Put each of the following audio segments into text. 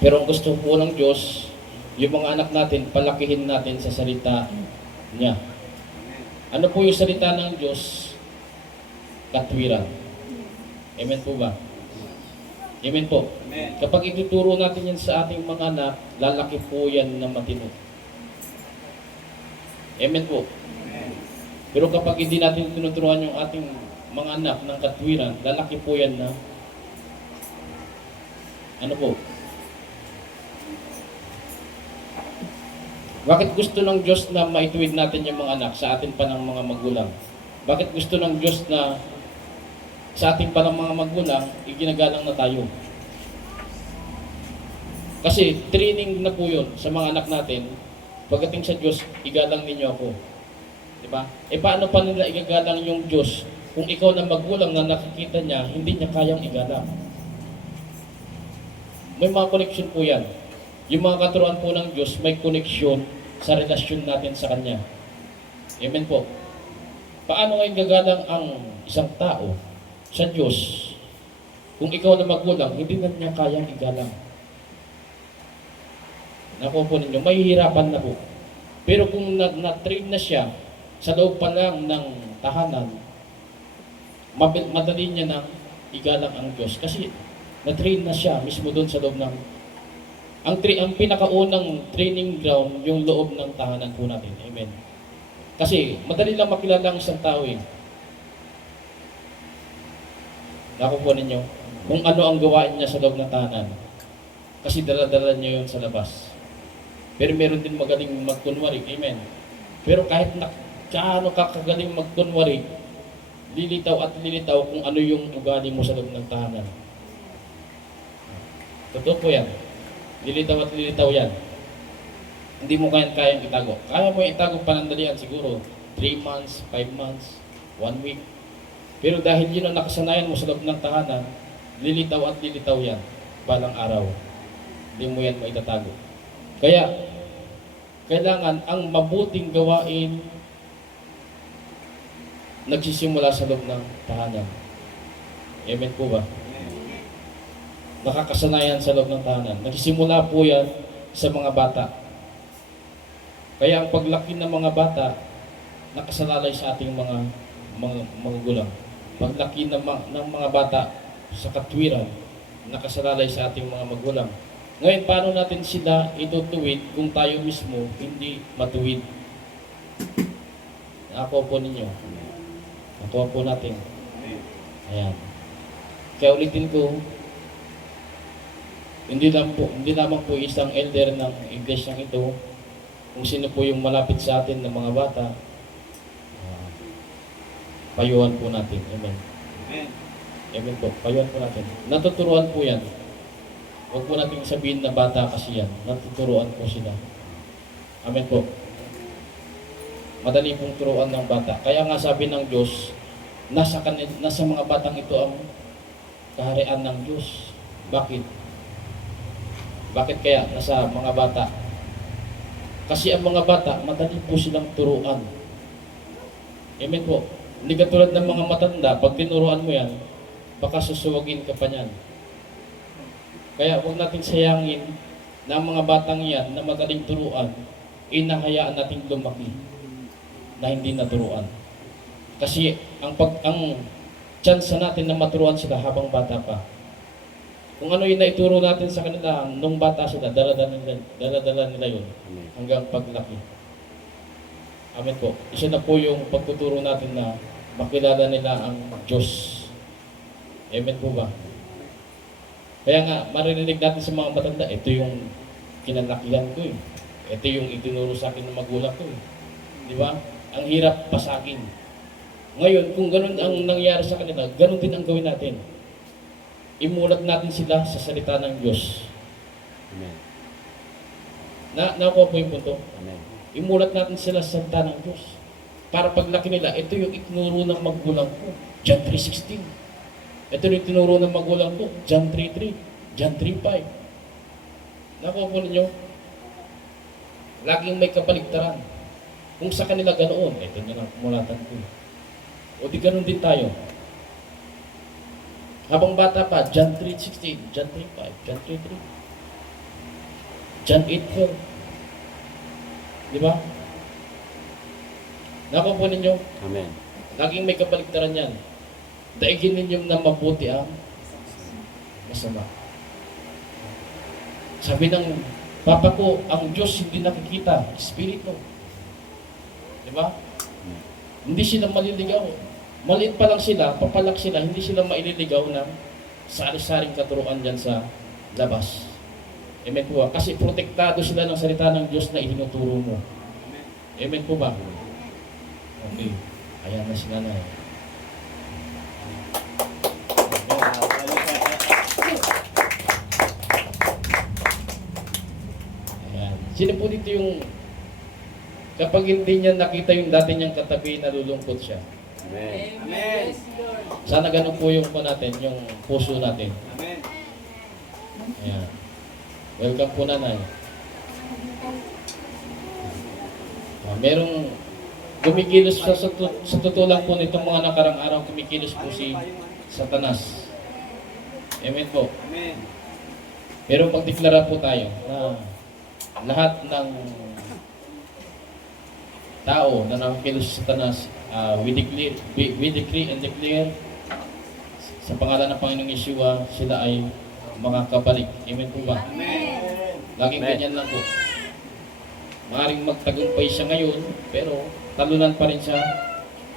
Pero ang gusto po ng Diyos, yung mga anak natin, palakihin natin sa salita niya. Ano po yung salita ng Diyos? Katwiran. Amen po ba? Amen po. Amen. Kapag ituturo natin yan sa ating mga anak, lalaki po yan na matino. Amen po. Amen. Pero kapag hindi natin tinuturuan yung ating mga anak ng katwiran, lalaki po yan na ano po? Bakit gusto ng Diyos na maituwid natin yung mga anak sa atin pa ng mga magulang? Bakit gusto ng Diyos na sa ating pa ng mga magulang, iginagalang na tayo? Kasi training na po yun sa mga anak natin. Pagdating sa Diyos, igalang ninyo ako. Diba? E paano pa nila igagalang yung Diyos kung ikaw na magulang na nakikita niya, hindi niya kayang igalang? May mga connection po yan. Yung mga katuruan po ng Diyos, may connection sa relasyon natin sa Kanya. Amen po. Paano ngayon gagalang ang isang tao sa Diyos kung ikaw na magulang, hindi na niya kayang igalang? Naku po ninyo, mahihirapan na po. Pero kung na-train na siya sa loob pa lang ng tahanan, madali niya na igalang ang Diyos. Kasi na-train na siya mismo doon sa loob ng ang pinakaunang training ground, yung loob ng tahanan po natin. Amen. Kasi madali lang makilala ang isang tao eh. Nakuha ninyo kung ano ang gawain niya sa loob ng tahanan. Kasi dala-dala niya yun sa labas. Pero meron din magaling magkunwari. Amen. Pero kahit na kaano ka kagaling magkunwari, lilitaw at lilitaw kung ano yung ugali mo sa loob ng tahanan. Totoo po yan. Lilitaw at lilitaw yan. Hindi mo kayang itago. Kaya mo itago panandalian siguro 3 months, 5 months, 1 week. Pero dahil yun ang nakasanayan mo sa loob ng tahanan, lilitaw at lilitaw yan balang araw. Hindi mo yan maitatago. Kaya, kailangan ang mabuting gawain nagsisimula sa loob ng tahanan. Amen po ba? Nakakasanayan sa loob ng tahanan. Nagsisimula po yan sa mga bata. Kaya ang paglaki ng mga bata, nakasalalay sa ating mga magulang. Paglaki ng mga bata sa katwiran, nakasalalay sa ating mga magulang. Ngayon, paano natin sila itutuwid kung tayo mismo hindi matuwid? Ako po ninyo. Ako po natin. Ayan. Kaya ulitin ko, hindi lamang po isang elder ng iglesyang ito, kung sino po yung malapit sa atin ng mga bata, payuhan po natin. Amen. Amen. Amen po. Payuhan po natin. Natuturuan po yan. Huwag po natin sabihin na bata kasi yan. Natuturuan po sila. Amen po. Madali pong turuan ng bata. Kaya nga sabi ng Diyos, nasa mga batang ito ang kaharian ng Diyos. Bakit? Bakit kaya nasa mga bata? Kasi ang mga bata, madali po silang turuan. Amen po. Hindi katulad ng mga matanda, pag tinuruan mo yan, baka susuwagin ka pa niyan. Kaya huwag natin sayangin na ang mga batang yan na madaling turuan, inahayaan natin lumaki na hindi naturuan. Kasi ang chance natin na maturuan sila habang bata pa. Kung ano yung naituro natin sa kanila nung bata sila, dala-dala nila yun hanggang paglaki. Amen po. Isa na po yung pagtuturo natin na makilala nila ang Diyos. Amen po ba? Kaya nga, maririnig natin sa mga matanda, ito yung kinalakihan ko eh. Ito yung itinuro sa akin ng magulang ko eh. Di ba? Ang hirap pasagin. Ngayon, kung ganun ang nangyari sa kanila, ganun din ang gawin natin. Imulat natin sila sa salita ng Diyos. Amen. Nakuha po yung punto. Amen. Imulat natin sila sa salita ng Diyos. Para paglaki nila, ito yung itinuro ng magulang ko. John 3:16. Ito yung itinuro ng magulang ko. John 3:3. John 3:5. Nakuha po ninyo? Laging may kapaligtaran. Kung sa kanila ganoon, ito na lang pumulatan ko. O di ganoon din tayo. Habang bata pa, John 3:16, John 3:5, John 3:3. John 8:12. Di ba? Nakuha po ninyo, Amen. laging may kabaligtaran yan. Daigin ninyo na mabuti ang masama. Sabi ng Papa ko, ang Diyos hindi nakikita, Espiritu. Di ba? Hindi sila maliligaw. Maliit pa lang sila, papalak sila, hindi sila maililigaw ng sari-saring katuruan dyan sa labas. Amen po ba? Kasi protektado sila ng salita ng Diyos na itinuturo mo. Amen po ba? Okay. Ayan na si nanay. Ayan. Sino po dito yung kapag hindi niya nakita yung dati niyang katabi, nalulungkot siya? Amen. Amen. Sana ganun po yung po natin, yung puso natin. Amen. Ayan. Welcome po nanay. Merong kumikilos sa totoo lang po nitong mga nakarang araw, kumikilos po si Satanas. Amen po. Amen. Pero magdeklara po tayo na lahat ng tao na nakikilos sa Satanas, we decree and declare sa pangalan ng Panginoong Yeshua, sila ay makakabalik. Amen po ba? Amen. Laging Amen. ganyan lang po. Maaring magtagumpay siya ngayon, pero talunan pa rin siya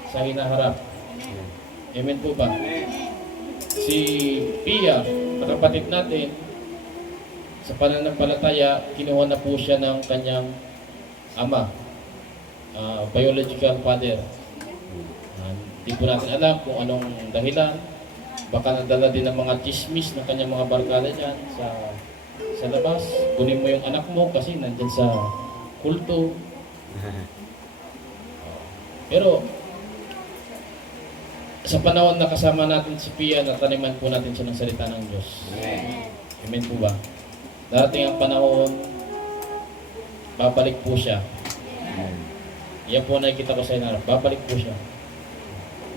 sa hinaharap. Amen po ba? Si Pia, kapatid natin, sa pananampalataya, kinuha na po siya ng kanyang ama, biological father. Hindi po natin alam kung anong dahilan. Baka nadala din ng mga chismis ng kanyang mga barkada dyan sa labas. Kunin mo yung anak mo kasi nandyan sa kulto. Pero sa panahon na kasama natin si Pia, nataniman po natin siya ng salita ng Diyos. Amen po ba? Darating ang panahon, babalik po siya. Yan po nakikita ko sa inyo, babalik po siya.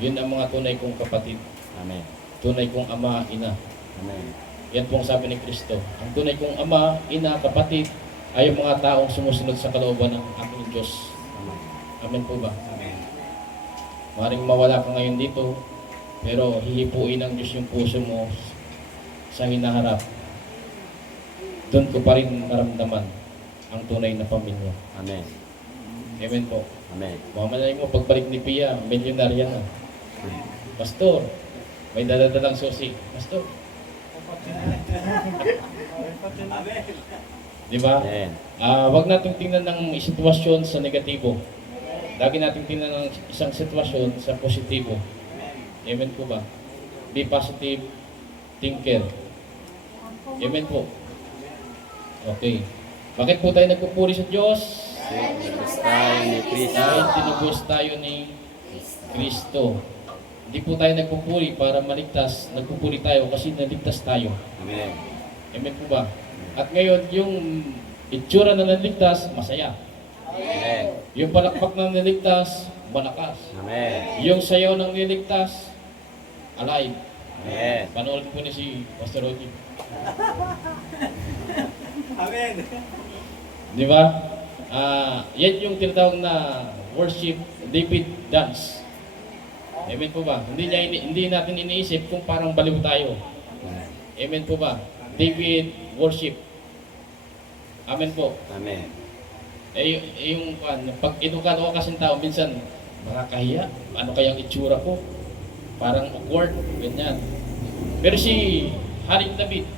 Yun ang mga tunay kong kapatid. Amen. Tunay kong ama, ina. Amen. Yan po ang sabi ni Kristo. Ang tunay kong ama, ina, kapatid, ay ang mga taong sumusunod sa kalooban ng aking Diyos. Amen. Amen po ba? Amen. Maring mawala ka ngayon dito, pero hihipuin ng Diyos yung puso mo sa hinaharap. Doon ko pa rin naramdaman ang tunay na pamilya. Amen. Amen po. Amen. Mamalayin mo, pagbalik ni Pia, milyonarya na. Pastor, may daladalang susi. Pastor, Amen. di ba? Amen. Wag nating tingnan ng sitwasyon sa negatibo. Lagi nating tingnan ng isang sitwasyon sa positibo. Amen po ba? Be positive thinker. Amen po. Okay. Bakit po tayo nagpupuri sa Diyos? Tinubos tayo ni Kristo. Dahil tinubos tayo ni Kristo. Hindi po tayo nagpupuri para maligtas. Nagpupuri tayo kasi naligtas tayo. Amen. Amen po ba? At ngayon, yung itsura na naligtas, masaya. Amen. Yung palakpak na niligtas, malakas. Amen. Yung sayaw ng niligtas, alive. Amen. Panoorin po ni si Pastor Roger. Amen. Di ba? Yan yung tinatawag na worship David dance. Amen po ba? Hindi natin iniisip kung parang baliw tayo. Amen po ba? David worship. Amen po. Amen. Yung pag edukado ka kasing tao, minsan makakahiya. Ano kayang itsura ko? Parang awkward, ganyan. Pero si Haring David,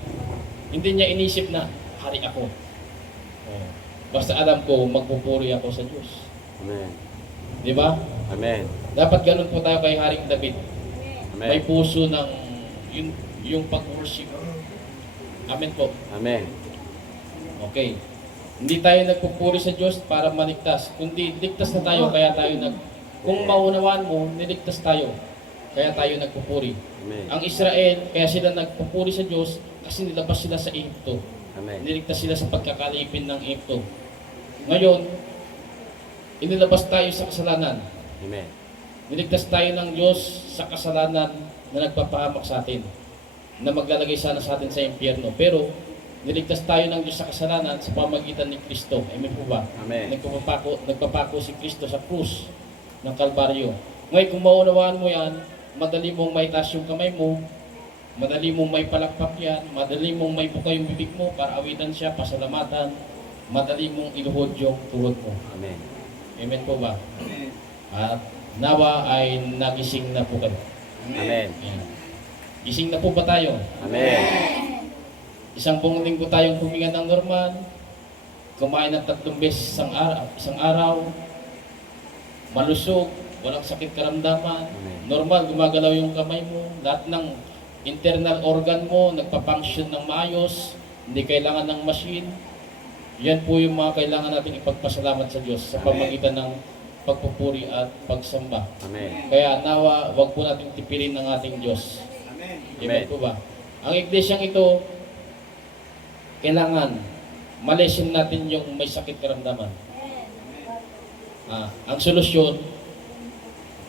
hindi niya inisip na hari ako. Oh. Basta alam ko, magpupuri ako sa Diyos. Amen. Di ba? Amen. Dapat ganun po tayo kay Haring David. May Amen. puso ng yung pag-worship. Amen po. Amen. Okay. Hindi tayo nagpupuri sa Diyos para maligtas. Kundi ligtas na tayo, kaya tayo kung maunawaan mo, niligtas tayo. Kaya tayo nagpupuri. Amen. Ang Israel, kaya sila nagpupuri sa Diyos kasi nilabas sila sa Egypto. Amen. Niligtas sila sa pagkakalipin ng Egypto. Ngayon, inilabas tayo sa kasalanan. Amen. Niligtas tayo ng Diyos sa kasalanan na nagpapahamak sa atin. Na maglalagay sana sa atin sa impyerno. Pero, Niligtas tayo ng Diyos sa kasalanan sa pamagitan ni Kristo. Amen po ba? Amen. Nagpapako si Kristo sa krus ng Kalbaryo. Ngayon, kung maunawaan mo yan, madali mong may taas yung kamay mo, madali mong may palakpak yan, madali mong may buka yung bibig mo para awitan siya, pasalamatan, madali mong iluhod yung tuhod mo. Amen. Amen po ba? Amen. At nawa ay nagising na po kayo. Amen. Ayan. Gising na po ba tayo? Amen. Isang buong linggo tayong huminga ng normal, kumain ng 3 beses isang araw, malusog, walang sakit karamdaman, Amen. normal, gumagalaw yung kamay mo, lahat ng internal organ mo, nagpa-function ng maayos, hindi kailangan ng machine. Yan po yung mga kailangan natin ipagpasalamat sa Diyos sa pamagitan ng pagpupuri at pagsamba. Amen. Kaya nawa, wag po nating tipirin ng ating Diyos. Amen. Amen po ba? Ang iglesyang ito, kailangan malesin natin yung may sakit karamdaman. Ang solusyon,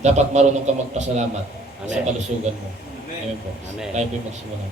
dapat marunong ka magpasalamat sa Amen. kalusugan mo. Amen. Amen po. Amen. Tayo po magsimula.